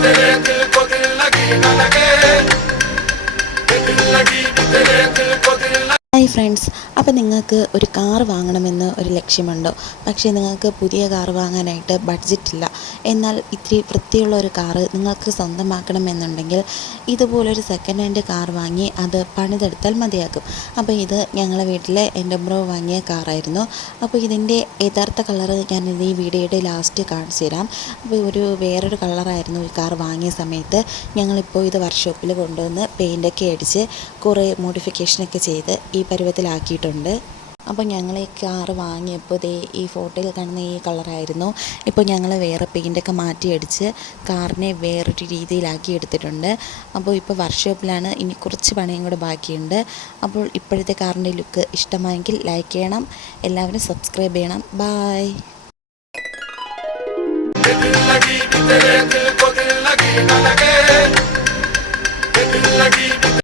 te ve, te hi friends അപ്പോൾ നിങ്ങൾക്ക് ഒരു കാർ വാങ്ങണമെന്ന് ഒരു ലക്ഷ്യമുണ്ടോ? പക്ഷേ നിങ്ങൾക്ക് പുതിയ കാർ വാങ്ങാനായിട്ട് ബഡ്ജറ്റ് ഇല്ല എന്നാൽ ഇത്തിരി വൃത്തിയുള്ള ഒരു കാറ് നിങ്ങൾക്ക് സ്വന്തമാക്കണമെന്നുണ്ടെങ്കിൽ ഇതുപോലൊരു സെക്കൻഡ് ഹാൻഡ് കാർ വാങ്ങി അത് പണിതെടുത്താൽ മതിയാകും. അപ്പോൾ ഇത് ഞങ്ങളുടെ വീട്ടിലെ എന്റെ ബ്രോ വാങ്ങിയ കാറായിരുന്നു അപ്പോൾ ഇതിന്റെ യഥാർത്ഥ കളറ് ഞാൻ ഈ വീഡിയോയുടെ ലാസ്റ്റ് കാണിച്ചു തരാം. അപ്പോൾ ഒരു വേറൊരു കളറായിരുന്നു ഈ കാർ വാങ്ങിയ സമയത്ത്. ഞങ്ങളിപ്പോൾ ഇത് വർക്ക്ഷോപ്പിൽ കൊണ്ടുവന്ന് പെയിന്റൊക്കെ അടിച്ച് കുറേ മോഡിഫിക്കേഷനൊക്കെ ചെയ്ത് ഈ പരുവത്തിലാക്കിയിട്ടുണ്ട്. അപ്പോൾ ഞങ്ങൾ ഈ കാറ് വാങ്ങിയപ്പോൾ ദേ ഈ ഫോട്ടോയിൽ കാണുന്ന ഈ കളറായിരുന്നു. ഇപ്പോൾ ഞങ്ങൾ വേറെ പെയിന്റൊക്കെ മാറ്റിയടിച്ച് കാറിനെ വേറൊരു രീതിയിലാക്കി എടുത്തിട്ടുണ്ട്. അപ്പോൾ ഇപ്പോൾ വർക്ക്ഷോപ്പിലാണ്. ഇനി കുറച്ച് പണിയും കൂടെ ബാക്കിയുണ്ട്. അപ്പോൾ ഇപ്പോഴത്തെ കാറിന്റെ ലുക്ക് ഇഷ്ടമായെങ്കിൽ ലൈക്ക് ചെയ്യണം. എല്ലാവരും സബ്സ്ക്രൈബ് ചെയ്യണം. ബായ്.